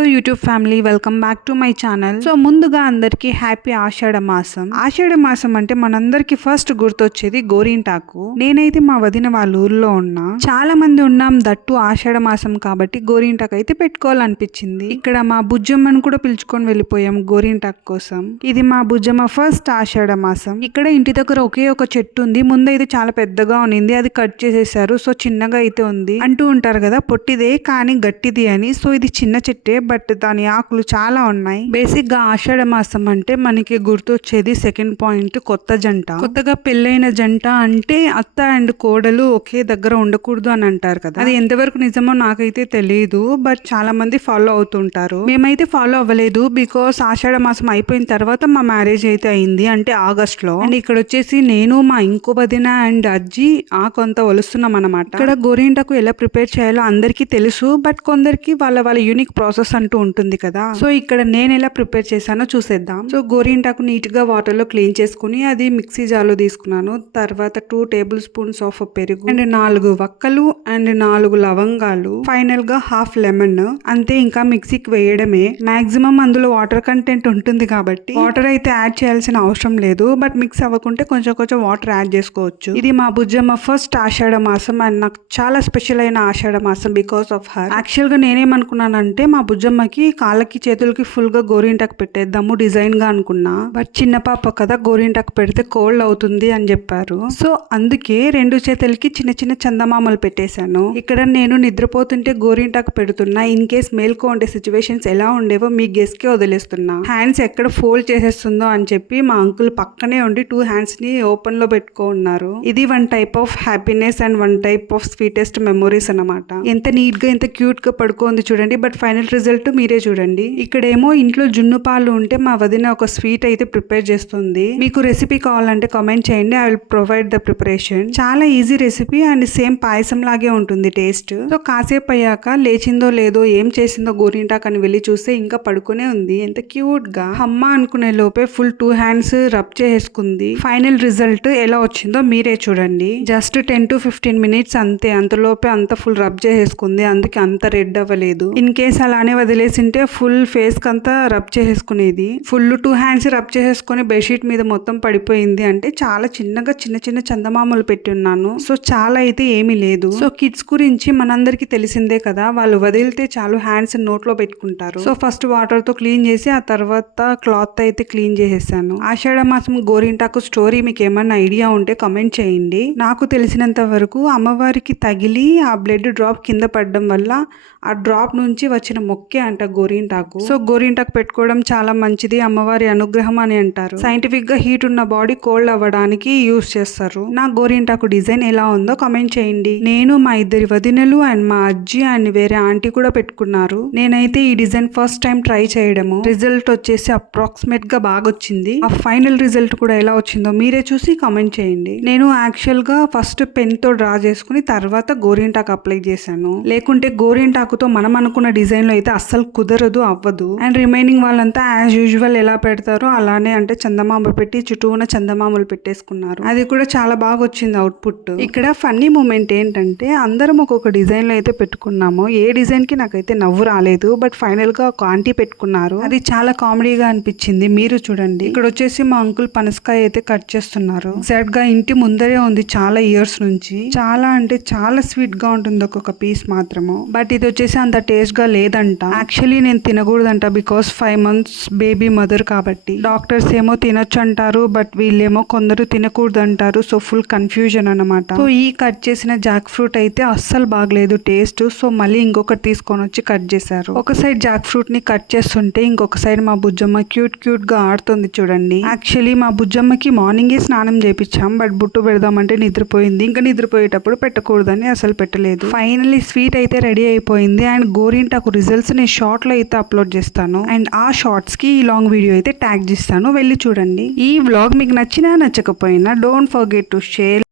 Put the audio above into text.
Hello YouTube family, welcome back to my channel. So ముందుగా అందరికి happy ఆషాఢ మాసం. ఆషాఢ మాసం అంటే మనందరికి ఫస్ట్ గుర్తొచ్చేది గోరింటాకు. నేనైతే మా వదిన వాళ్ళ ఊర్లో ఉన్నా, చాలా మంది ఉన్నాం, దట్టు ఆషాఢ మాసం కాబట్టి గోరింటాకు అయితే పెట్టుకోవాలనిపించింది. ఇక్కడ మా బుజ్జమ్మను కూడా పిలుచుకొని వెళ్ళిపోయాం గోరింటాకు కోసం. ఇది మా బుజ్జమ్మ ఫస్ట్ ఆషాఢ మాసం. ఇక్కడ ఇంటి దగ్గర ఒకే ఒక చెట్టు ఉంది. ముందైతే చాలా పెద్దగా ఉన్నింది, అది కట్ చేసేసారు. సో చిన్నగా అయితే ఉంది. అంటూ ఉంటారు కదా పొట్టిదే కానీ గట్టిది అని. సో ఇది చిన్న చెట్టే, బట్ దాని ఆకులు చాలా ఉన్నాయి. బేసిక్ గా ఆషాఢ మాసం అంటే మనకి గుర్తొచ్చేది సెకండ్ పాయింట్, కొత్త జంట. కొత్తగా పెళ్ళైన జంట అంటే అత్త అండ్ కోడలు ఒకే దగ్గర ఉండకూడదు అని అంటారు కదా. అది ఎంతవరకు నిజమో నాకైతే తెలియదు, బట్ చాలా మంది ఫాలో అవుతుంటారు. మేమైతే ఫాలో అవ్వలేదు, బికాస్ ఆషాఢ మాసం అయిపోయిన తర్వాత మా మ్యారేజ్ అయితే అయింది, అంటే ఆగస్ట్ లో. అండ్ ఇక్కడ వచ్చేసి నేను, మా ఇంకో వదిన అండ్ అజ్జి కొంత ఒలుస్తున్నాం అనమాట. ఇక్కడ గోరింటాకు ఎలా ప్రిపేర్ చేయాలో అందరికీ తెలుసు, బట్ కొందరికి వాళ్ళ యూనిక్ ప్రాసెస్ అంటూ ఉంటుంది కదా. సో ఇక్కడ నేను ఎలా ప్రిపేర్ చేశానో చూసేద్దాం. సో గోరింటాకు నీట్ గా వాటర్ లో క్లీన్ చేసుకుని అది మిక్సీ జార్లో తీసుకున్నాను. తర్వాత 2 టేబుల్ స్పూన్స్ ఆఫ్ పెరుగు అండ్ 4 వక్కలు అండ్ 4 లవంగాలు, ఫైనల్ గా హాఫ్ లెమన్. అంతే, ఇంకా మిక్సీకి వేయడమే. మాక్సిమం అందులో వాటర్ కంటెంట్ ఉంటుంది కాబట్టి వాటర్ అయితే యాడ్ చేయాల్సిన అవసరం లేదు, బట్ మిక్స్ అవ్వకుంటే కొంచెం కొంచెం వాటర్ యాడ్ చేసుకోవచ్చు. ఇది మా బుజ్జమ్మ ఫస్ట్ ఆషాఢ మాసం అండ్ నాకు చాలా స్పెషల్ అయిన ఆషాఢ మాసం బికాస్ ఆఫ్ హర్. యాక్చువల్ గా నేనేమనుకున్నానంటే మా బుజ్జమ్మకి కాళ్ళకి చేతులకి ఫుల్ గా గోరింటాకు పెట్టేద్దాము డిజైన్ గా అనుకున్నా, బట్ చిన్న పాప కదా గోరింటాకు పెడితే కోల్డ్ అవుతుంది అని చెప్పారు. సో అందుకే 2 చేతులకి చిన్న చిన్న చందమామలు పెట్టేశాను. ఇక్కడ నేను నిద్రపోతుంటే గోరింటాకు పెడుతున్నా. ఇన్ కేస్ మేల్కో ఉండే సిచ్యువేషన్స్ ఎలా ఉండేవో మీ గెస్ కే వదిలేస్తున్నా. హ్యాండ్స్ ఎక్కడ ఫోల్డ్ చేసేస్తుందో అని చెప్పి మా అంకుల్ పక్కనే ఉండి 2 హ్యాండ్స్ ని ఓపెన్ లో పెట్టుకో ఉన్నారు. ఇది 1 type of happiness and 1 type of sweetest memories అన్నమాట. ఎంత నీట్ గా ఎంత క్యూట్ గా పడుకోంది చూడండి, బట్ ఫైనల్ రిజల్ట్ మీరే చూడండి. ఇక్కడేమో ఇంట్లో జున్ను పాలు ఉంటే మా వదిన ఒక స్వీట్ అయితే ప్రిపేర్ చేస్తుంది. మీకు రెసిపీ కావాలంటే కామెంట్ చేయండి, I will provide the preparation. చాలా ఈజీ రెసిపీ అండ్ సేమ్ పాయసం లాగే ఉంటుంది టేస్ట్. సో కాసేపు అయ్యాక లేచిందో లేదో ఏం చేసిందో గోరింటాకు అని వెళ్ళి చూస్తే ఇంకా పడుకునే ఉంది. ఎంత క్యూట్ గా. అమ్మ అనుకునే లోపే ఫుల్ 2 హ్యాండ్స్ రబ్ చేసుకుంది. ఫైనల్ రిజల్ట్ ఎలా వచ్చిందో మీరే చూడండి. జస్ట్ 10 to 15 మినిట్స్ అంతే, అంతలోపే అంత ఫుల్ రబ్ చేసుకుంది, అందుకే అంత రెడ్ అవ్వలేదు. ఇన్ కేస్ అలానే వదిలేసింటే ఫుల్ ఫేస్ కంతా రబ్ చేసేసుకునేది. ఫుల్ 2 హ్యాండ్స్ రబ్ చేసేసుకుని బెడ్షీట్ మీద మొత్తం పడిపోయింది. అంటే చాలా చిన్నగా చిన్న చిన్న చందమామలు పెట్టి ఉన్నాను. సో చాలా అయితే ఏమీ లేదు. సో కిడ్స్ గురించి మనందరికి తెలిసిందే కదా, వాళ్ళు వదిలితే చాలు హ్యాండ్స్ నోట్లో పెట్టుకుంటారు. సో ఫస్ట్ వాటర్ తో క్లీన్ చేసి ఆ తర్వాత క్లాత్ అయితే క్లీన్ చేసేసాను. ఆషాఢ మాసం గోరింటాకు స్టోరీ మీకు ఏమన్నా ఐడియా ఉంటే కమెంట్ చేయండి. నాకు తెలిసినంత వరకు అమ్మవారికి తగిలి ఆ బ్లడ్ డ్రాప్ కింద పడడం వల్ల ఆ డ్రాప్ నుంచి వచ్చిన మొక్కే అంట గోరింటాకు. సో గోరింటాకు పెట్టుకోవడం చాలా మంచిది, అమ్మవారి అనుగ్రహం అని అంటారు. సైంటిఫిక్ గా హీట్ ఉన్న బాడీ కోల్డ్ అవ్వడానికి యూస్ చేస్తారు. నా గోరింటాకు డిజైన్ ఎలా ఉందో కమెంట్ చేయండి. నేను, మా 2 వదినలు అండ్ మా అజ్జి అండ్ వేరే ఆంటీ కూడా పెట్టుకున్నారు. నేనైతే ఈ డిజైన్ ఫస్ట్ టైం ట్రై చేయడము. రిజల్ట్ వచ్చేసి అప్రాక్సిమేట్ గా బాగా వచ్చింది. ఆ ఫైనల్ రిజల్ట్ కూడా ఎలా వచ్చిందో మీరే చూసి కమెంట్ చేయండి. నేను యాక్చువల్ గా ఫస్ట్ పెన్ తో డ్రా చేసుకుని తర్వాత గోరింటాకు అప్లై చేశాను. లేకుంటే గోరింటాకుతో మనం అనుకున్న డిజైన్ లో అయితే అస్సలు కుదరదు, అవ్వదు. అండ్ రిమైనింగ్ వాళ్ళంతా యాజ్ యూజువల్ ఎలా పెడతారో అలానే, అంటే చందమామ పెట్టి చుట్టూన చందమామలు పెట్టేసుకున్నారు. అది కూడా చాలా బాగా వచ్చింది అవుట్పుట్. ఇక్కడ ఫన్నీ మూమెంట్ ఏంటంటే అందరం ఒక్కొక్క డిజైన్ లో అయితే పెట్టుకున్నాము. ఏ డిజైన్ కి నాకైతే నవ్వు రాలేదు, బట్ ఫైనల్ గా ఒక ఆంటీ పెట్టుకున్నారు. అది చాలా కామెడీగా అనిపించింది. మీరు చూడండి. ఇక్కడ వచ్చేసి మా అంకుల్ పనసకాయ అయితే కట్ చేస్తున్నారు. ఎగ్జాక్ట్ గా ఇంటి ముందరే ఉంది చాలా ఇయర్స్ నుంచి. చాలా అంటే చాలా స్వీట్ గా ఉంటుంది ఒక్కొక్క పీస్ మాత్రము, బట్ ఇది వచ్చేసి అంత టేస్ట్ గా లేదంట. యాక్చువల్లీ నేను తినకూడదంట, బికాస్ 5 months బేబీ మదర్ కాబట్టి. డాక్టర్స్ ఏమో తినొచ్చు అంటారు, బట్ వీళ్ళేమో కొందరు తినకూడదు అంటారు. సో ఫుల్ కన్ఫ్యూజన్ అన్నమాట. సో ఈ కట్ చేసిన జాక్ ఫ్రూట్ అయితే అస్సలు బాగలేదు టేస్ట్. సో మళ్ళీ ఇంకొకటి తీసుకొని వచ్చి కట్ చేశారు. ఒక సైడ్ జాక్ ఫ్రూట్ ని కట్ చేస్తుంటే ఇంకొక సైడ్ మా బుజ్జమ్మ క్యూట్ క్యూట్ గా ఆడుతుంది చూడండి. యాక్చువల్లీ మా బుజ్జమ్మకి మార్నింగే స్నానం చేపించాం, బట్ బుట్టు పెడదామంటే నిద్రపోయింది. ఇంకా నిద్రపోయేటప్పుడు పెట్టకూడదని అసలు పెట్టలేదు. ఫైనల్లీ స్వీట్ అయితే రెడీ అయిపోయింది. అండ్ గోరింటాకు రిజల్ట్స్ నేను షార్ట్ లో అయితే అప్లోడ్ చేస్తాను. అండ్ ఆ షార్ట్స్ కి ఈ లాంగ్ వీడియో అయితే ట్యాగ్ చేస్తాను, వెళ్ళి చూడండి. ఈ వ్లాగ్ మీకు నచ్చినా నచ్చకపోయినా డోంట్ ఫర్గెట్ టు షేర్.